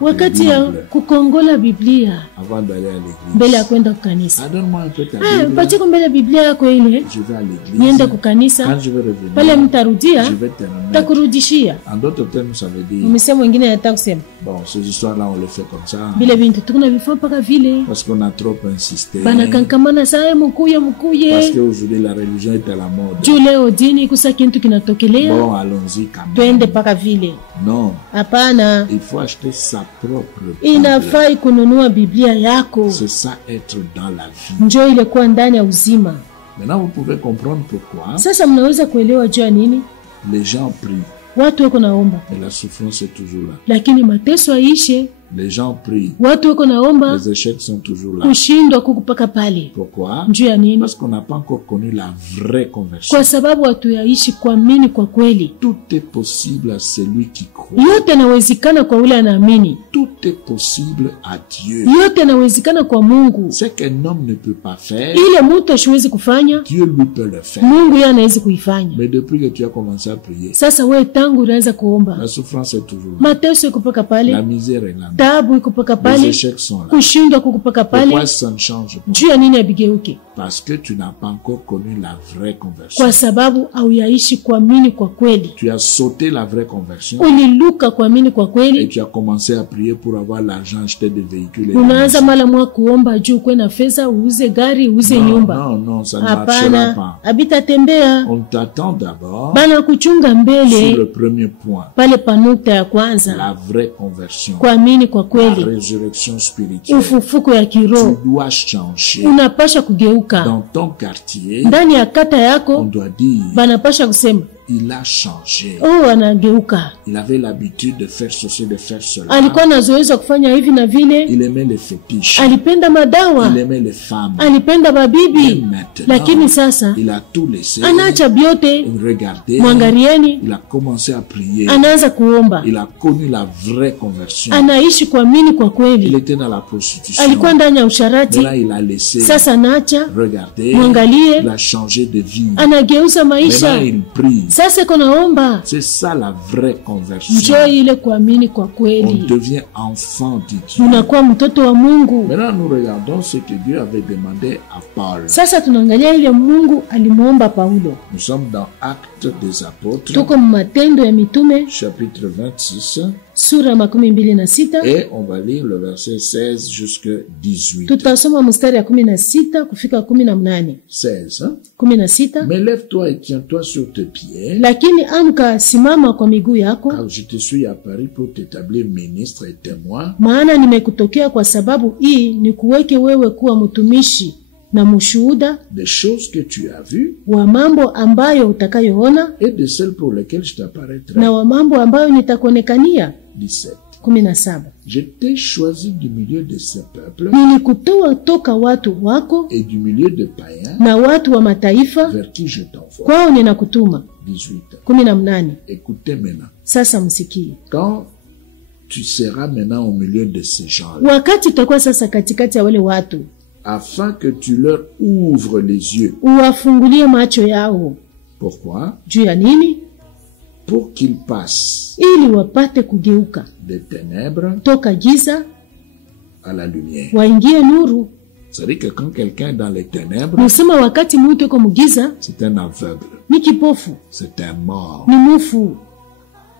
wakati ya kukongola Biblia avant d'aller à l'église. mbele ya kwenda kukanisa. Donne-moi un peu ta Bible. Pachiko mbele Biblia yako ile, Je vais à l'église. niende kukanisa. Quand je vais revenir, Pale mtarudia, je vais te remettre. takurudishia. En d'autres termes, ça veut dire, Msemo mwingine nataka kusema, bon, ces histoires-là, on les fait comme ça. vile vintu tukuna vifaa paka vile. Parce qu'on a trop insisté. Bana kankamana saa mkuye. Parce qu'aujourd'hui, la religion est à la mode. Juu leo dini kusa kintu kinatokelea. Bon, allons-y quand même. Twende paka vile. Non. Hapana. Il faut acheter sa propre Bible. Inafai kununua Biblia yako. C'est ça, être dans la vie. Njoo ile kuwa ndani ya uzima. Maintenant, vous pouvez comprendre pourquoi Sasa mnaweza kuelewa juu ya nini les gens prient. Watu wako naomba, Et la souffrance est toujours là. lakini mateso aishe. Les gens prient. Watu wako naomba, Les échecs sont toujours là. kushindwa kukupaka pale. Pourquoi? Juu ya nini? Parce qu'on n'a pas encore connu la vraie conversion. Kwa sababu watu yaishi kuamini kwa kweli. Tout est possible à celui qui croit. Yote yanawezekana kwa ule anaamini. Tout est possible à Dieu. Yote yanawezekana kwa Mungu. Ce qu'un homme ne peut pas faire, Ile mtu asiwezi kufanya, Dieu lui peut le faire. Mungu yeye anaweza kuifanya. Mais depuis que tu as commencé à prier, Sasa wewe tangu unaanza kuomba, la souffrance est toujours là. mateso iko paka La pale, misère est là. taabu iko paka Les pale, échecs sont là. kushindwa kukupaka Pourquoi pale. ça ne change pas? Juu ya nini abigeuke? Parce que tu n'as pas encore connu la vraie conversion. Kwa sababu hauyaishi kuamini kwa kweli. Tu as sauté la vraie conversion Uliluka kuamini kwa et kweli. tu as commencé à prier pour avoir l'argent, acheter des véhicules. Et Unaanza mara mwa kuomba juu kwe na fedha, uuze gari, uuze nyumba. non, ça ne marchera Hapana, pas. habitatembea. On t'attend d'abord Bana kuchunga sur mbele le premier point, pale panukta ya kwanza, la vraie conversion, kuamini kwa la kweli, résurrection spirituelle. ufufuko ya Tu kiroho. dois changer. Unapasha kugeuka. Dans ton quartier, Ndani ya kata on yako doit dire, banapasha kusema, il a changé. anageuka. Il avait l'habitude de faire ceci, de faire cela. Alikuwa na zoezi kufanya hivi na vile. Il aimait les fétiches. Alipenda madawa, Il aimait les femmes. alipenda Et babibi. maintenant, Lakini sasa il a tout laissé. anaacha byote. Regardez, Mwangalieni, il a commencé à prier. anaanza kuomba, Il a connu la vraie conversion. anaishi kuamini kwa Il kweli. était dans la prostitution. Alikuwa ndani ya Mais usharati, là, il a laissé. sasa anaacha. Regardez, Mwangalie, il a changé de vie. anageuza maisha. Maintenant, il prie. Sasa iko naomba. C'est ça la vraie conversion. Njoo ile kuamini kwa On kweli, devient enfant de Dieu. unakuwa mtoto wa Mungu. Maintenant, nous regardons ce que Dieu avait demandé à Paul. Sasa tunaangalia ile Mungu alimuomba Paulo. Nous sommes dans Actes des Apôtres, Tuko Matendo ya Mitume chapitre 26, sura 26, et on va lire le verset 16 jusqu'à 18. tutasoma mstari ya 16 kufika 18. 16. Hein? 16. Mais lève-toi et tiens-toi sur tes pieds, Lakini amka, simama kwa miguu yako, car je te suis apparu pour t'établir ministre et témoin maana nimekutokea kwa sababu hii ni kuweke wewe kuwa mtumishi na mshuhuda des choses que tu as vues wa mambo ambayo utakayoona et de celles pour lesquelles je t'apparaîtrai. na wa mambo ambayo nitakuonekania. 17. 17. Je t'ai choisi du milieu de ce peuple Nilikutoa toka watu wako et du milieu de païens na watu wa mataifa, vers qui je t'envoie. kwao ninakutuma. 18. 18. Écoutez maintenant. Sasa msikie, Quand tu seras maintenant au milieu de ces gens-là, wakati utakuwa sasa katikati ya wale watu, afin que tu leur ouvres les yeux. uwafungulie macho yao. Pourquoi? Juu ya nini? Pour qu'ils passent Ili wapate kugeuka des ténèbres toka giza à la lumière. waingie nuru. C'est-à-dire que quand quelqu'un est dans les ténèbres, Musema wakati mtu yuko mugiza c'est un aveugle, ni kipofu, c'est un mort. ni mufu.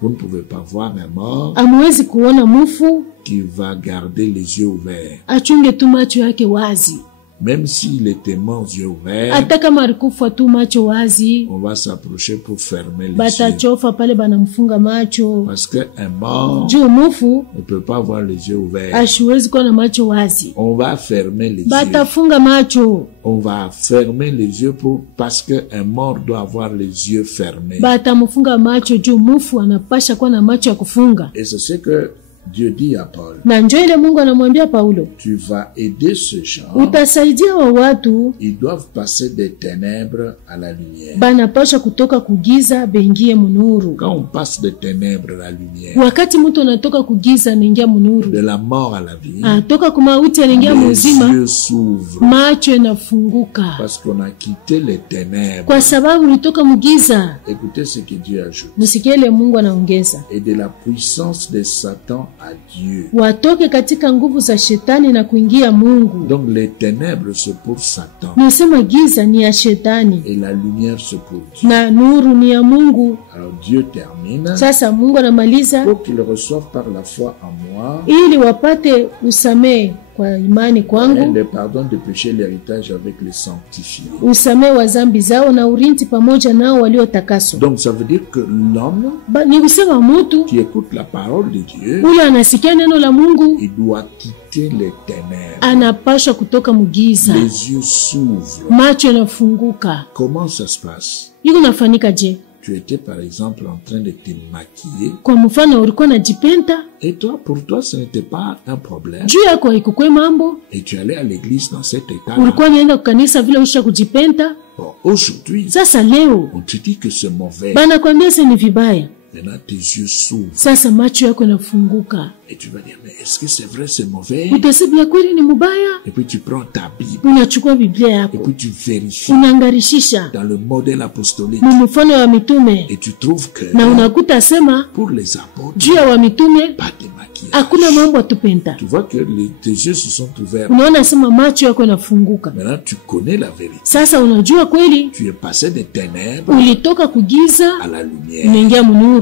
Vous ne pouvez pas voir un mort Amwezi kuona mufu qui va garder les yeux ouverts. achunge tu macho yake wazi. Même s'il était mort yeux ouverts, Hata kama alikufa tu macho wazi, on va s'approcher pour fermer les yeux. batachofa pale banamfunga macho. Parce qu'un mort Juu mufu ne peut pas avoir les yeux ouverts. ashiwezi kuwa na macho wazi, On va fermer les yeux. batafunga macho. On va fermer les yeux parce qu'un mort doit avoir les yeux fermés. Batamufunga macho juu mufu anapasha kuwa na macho ya kufunga. Et c'est ce que Dieu dit à Paul. Na njoo ile Mungu anamwambia Paulo, Tu vas aider ces gens. utasaidia wa watu Ils doivent passer des ténèbres à la lumière. banapasha kutoka kugiza bengie munuru. Quand on passe des ténèbres à la lumière, Wakati mtu anatoka kugiza anaingia munuru, de la mort à la vie, anatoka kumauti anaingia les muzima, yeux s'ouvrent macho yanafunguka parce qu'on a quitté les ténèbres. kwa sababu ulitoka mugiza. Écoutez ce que Dieu ajoute. Msikie ile Mungu anaongeza, Et de la puissance de Satan à Dieu. watoke katika nguvu za shetani na kuingia Mungu. Donc les ténèbres c'est pour Satan Nasema giza ni ya shetani et la lumière c'est pour Dieu. na nuru ni ya Mungu. Alors Dieu termine Sasa Mungu anamaliza pour qu'ils reçoivent par la foi en moi ili wapate usamehe kwa imani et kwangu, le pardon de péché, l'héritage avec les sanctifiés. usamehe wa dhambi zao na urinzi pamoja nao waliotakaswa. Donc ça veut dire que l'homme Ni kusema mtu qui écoute la parole de Dieu, ule anasikia neno la Mungu il doit quitter les ténèbres. anapashwa kutoka mugiza, Les yeux s'ouvrent. macho yanafunguka. Comment ça se passe? Iko nafanyika je? Tu étais par exemple en train de te maquiller Kwa mfano ulikuwa najipenda, et toi, pour toi, ce n'était pas un problème. juu yako haikukwe mambo, Et tu allais à l'église dans cet état-là. ulikuwa nienda kukanisa vile usha kujipenda. Bon, aujourd'hui, Sasa leo on te dit que c'est mauvais. bana kwambia se ni vibaya. Maintenant, tes yeux s'ouvrent Sasa macho yako yanafunguka, et tu vas dire, mais est-ce que c'est vrai, c'est mauvais? utasema kweli ni mubaya. Et puis tu prends ta Bible Unachukua Biblia et yako puis tu vérifies unaangarishisha dans le modèle apostolique mu mfano wa mitume, et tu trouves que na unakuta sema pour les apôtres, juu ya wa mitume pas de maquillage. hakuna mambo ya tupenda. Tu vois que tes yeux se sont ouverts. Unaona sema macho yako yanafunguka. Maintenant, tu connais la vérité. Sasa unajua kweli Tu es passé des ténèbres ulitoka kugiza à la lumière. unaingia munuru,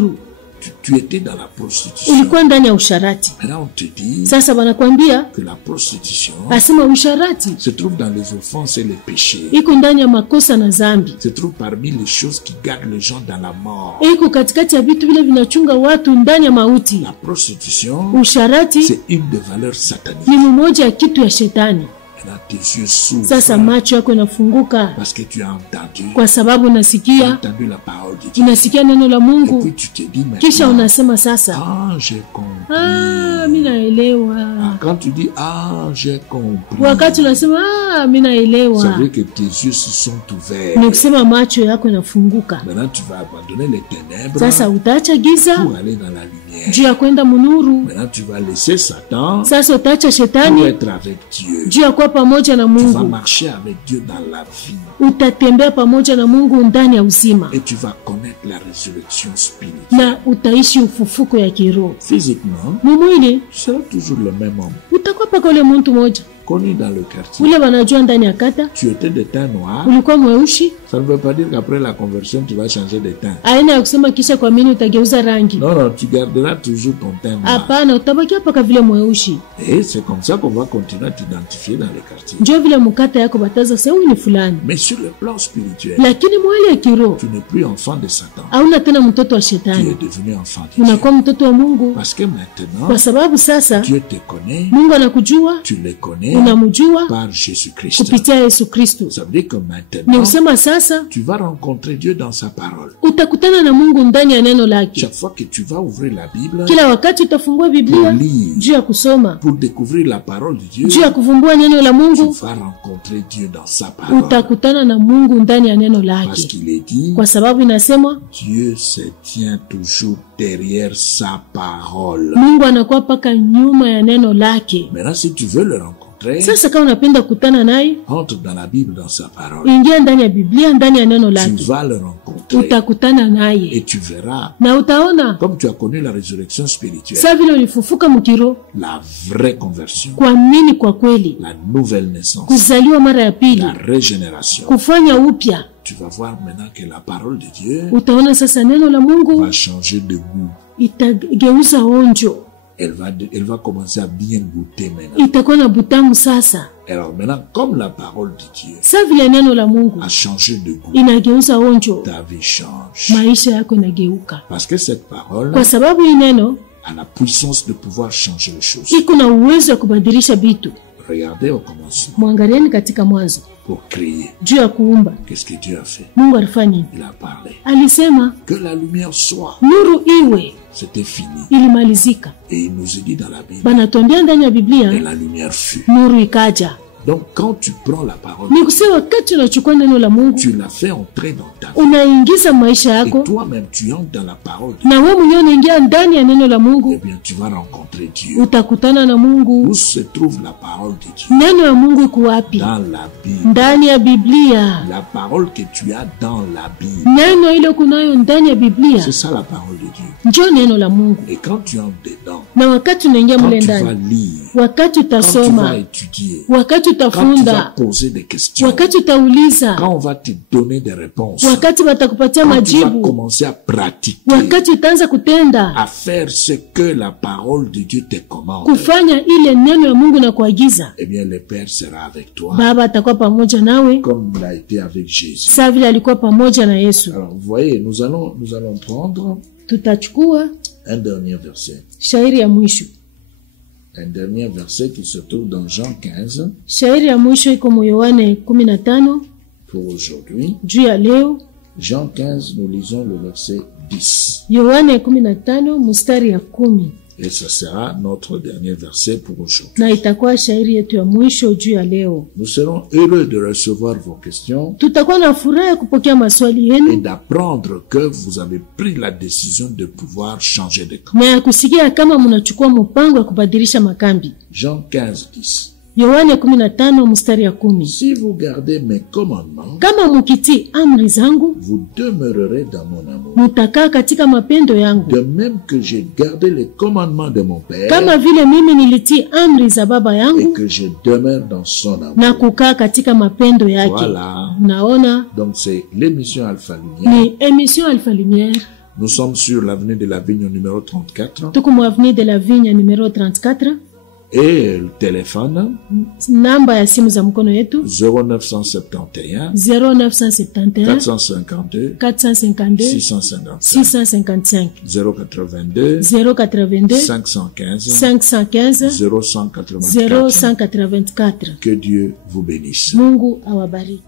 Tu étais dans la prostitution. ulikuwa ndani ya usharati. Maintenant, on te dit Sasa banakwambia que la prostitution asema usharati se trouve dans les offenses et les péchés. iko ndani ya makosa na zambi, Se trouve parmi les choses qui gardent les gens dans la mort. iko katikati ya vitu vile vinachunga watu ndani ya mauti. La prostitution, Usharati c'est une des valeurs sataniques. ni mmoja ya kitu ya shetani. Maintenant, tes yeux s'ouvrent Sasa macho yako yanafunguka parce que tu as entendu, kwa sababu tu as unasikia, entendu la parole de Dieu. unasikia neno la Et Mungu, puis tu te dis kisha maintenant, unasema sasa, ah, j'ai compris. mimi Ah, naelewa. quand tu dis, ah, j'ai compris, Wakati unasema mimi ça naelewa, veut dire que tes yeux se sont ouverts. ni kusema macho yako yanafunguka. Maintenant, tu vas abandonner les ténèbres Sasa utaacha giza pour aller dans la lumière. juu ya kwenda munuru. Maintenant, tu vas laisser Satan Sasa utaacha pour shetani être avec Dieu. juu ya kuwa pamoja na Tu vas Mungu. marcher avec Dieu dans la vie Utatembea pamoja na Mungu ndani ya uzima et tu vas connaître la résurrection spirituelle. na utaishi ufufuko ya kiroho. Physiquement, Mumwili tu seras toujours le même homme, utakuwa paka ule muntu moja connu dans le quartier. ule wanajua ndani ya kata. Tu étais de teint noir, Ulikuwa mweushi, ça ne veut pas dire qu'après la conversion, tu vas changer de teint. aina ya kusema kisha kwa mini utageuza rangi. Non, non, tu garderas toujours ton teint noir. Hapana, utabakia paka vile mweushi. Et c'est comme ça qu'on va continuer à t'identifier dans les quartiers. Njo vile mukata yako bataza sasa huyu ni fulani, Mais sur le plan spirituel, lakini mwali ya kiroho tu n'es plus enfant de Satan. hauna tena mtoto wa Tu shetani, es devenu enfant de Dieu. unakuwa mtoto wa Mungu, Parce que maintenant, kwa sababu sasa Dieu te connaît, Mungu anakujua, tu le connais unamjua par Jésus-Christ. kupitia Yesu Kristo. Ça veut dire que Ni maintenant, kusema sasa tu vas rencontrer Dieu dans sa parole. utakutana na Mungu ndani ya neno lake. Chaque fois que tu vas ouvrir la Bible Kila wakati utafungua Biblia pour lire, juu ya kusoma, pour découvrir la parole de Dieu, juu ya kuvumbua neno la tu Mungu, vas rencontrer Dieu dans sa parole. utakutana na Mungu ndani ya neno Parce lake, qu'il est dit, kwa sababu inasema Dieu se tient toujours derrière sa parole. Mungu anakuwa paka nyuma ya neno lake. Maintenant, si tu veux le rencontrer, Sasa kama unapenda kukutana naye, entre dans la Bible, dans sa parole. ingia ndani ya Biblia, ndani ya neno Tu lake, vas le rencontrer utakutana et naye tu verras, na utaona comme tu as connu la résurrection spirituelle, saa vile ulifufuka mkiro, la vraie conversion, kuamini kwa kweli, la nouvelle naissance, kuzaliwa mara ya pili, la régénération. kufanya upya. Tu vas voir maintenant que la parole de Dieu Utaona sasa neno la Mungu va changer de goût. itageuza onjo, Elle va commencer à bien goûter maintenant. itakuwa na butamu sasa. Alors maintenant, comme la parole de Dieu Saa vile neno la Mungu a changé de goût, inageuza onjo, ta vie change. maisha yako inageuka, Parce que cette parole kwa sababu hii neno a la puissance de pouvoir changer les choses. iko na uwezo wa kubadilisha vitu. Regardez au commencement, Mwangalieni katika Mwanzo pour créer. juu ya kuumba, Qu'est-ce que Dieu a fait? Mungu alifanya nini? Il a parlé. Alisema Que la lumière soit. nuru iwe, C'était fini. ilimalizika. Et il nous a dit dans la Bible, Banatuambia ndani ya et Biblia la lumière fut. nuru ikaja. Donc, quand tu prends la parole, Ni kusema wakati unachukua neno la Mungu, tu la fais entrer dans ta vie. unaingiza maisha Et yako, toi-même, tu entres dans la parole de Dieu. na wewe mwenyewe unaingia ndani ya neno la Eh Mungu, bien, tu vas rencontrer Dieu. utakutana na Mungu. Où se trouve la parole de Dieu? Neno la Mungu iko wapi? Dans la Bible. Ndani ya Biblia. La parole que tu as dans la Bible. Neno ile kunayo ndani ya Biblia C'est ça la parole de Dieu. njo neno la Mungu. Et quand tu entres dedans, Na wakati unaingia quand mule tu vas ndani, lire, wakati quand tu vas utasoma, étudier, wakati quand tu vas utafunda, poser des questions, wakati utauliza, quand on va te donner des réponses, wakati watakupatia quand tu vas majibu, commencer à pratiquer, wakati utaanza kutenda à faire ce que la parole de Dieu te commande, kufanya ile neno ya Mungu na kuagiza, eh bien le Père sera avec toi, Baba atakuwa pamoja nawe comme il a été avec Jésus. saa vile alikuwa pamoja na Yesu. Alors, vous voyez, nous allons prendre Tutachukua un dernier verset. shairi ya mwisho. Un dernier verset qui se trouve dans Jean 15 Shairi ya mwisho iko mu Yohane 15 pour aujourd'hui. juu ya leo. Jean 15, nous lisons le verset 10. Yohane 15 mstari ya 10, Et ce sera notre dernier verset pour aujourd'hui. na itakuwa shairi yetu ya mwisho juu ya leo. Nous serons heureux de recevoir vos questions Tutakuwa na furaha ya kupokea maswali et yenu d'apprendre que vous avez pris la décision de pouvoir changer de camp. na ya kusikia kama mnachukua mpango wa kubadilisha makambi. Jean 15, 10. Yohane 15 mstari ya 10, Si vous gardez mes commandements, kama mukiti amri zangu vous demeurerez dans mon amour. mutakaa katika mapendo yangu, De même que j'ai gardé les commandements de mon Père kama vile mimi nilitii amri za baba et yangu que je demeure dans son amour. na kukaa katika mapendo yake. Voilà. Naona Donc c'est l'émission Alpha Lumière. ni emission Alpha Lumière. Nous sommes sur l'avenue de la Vigne au numéro 34 Tuko mu avenue de la Vigne numero 34. et le téléphone Namba ya simu za mkono yetu 0971 0971 452 452 655 655 082 082 515 515 0184. 0184. Que Dieu vous bénisse. Mungu awabariki.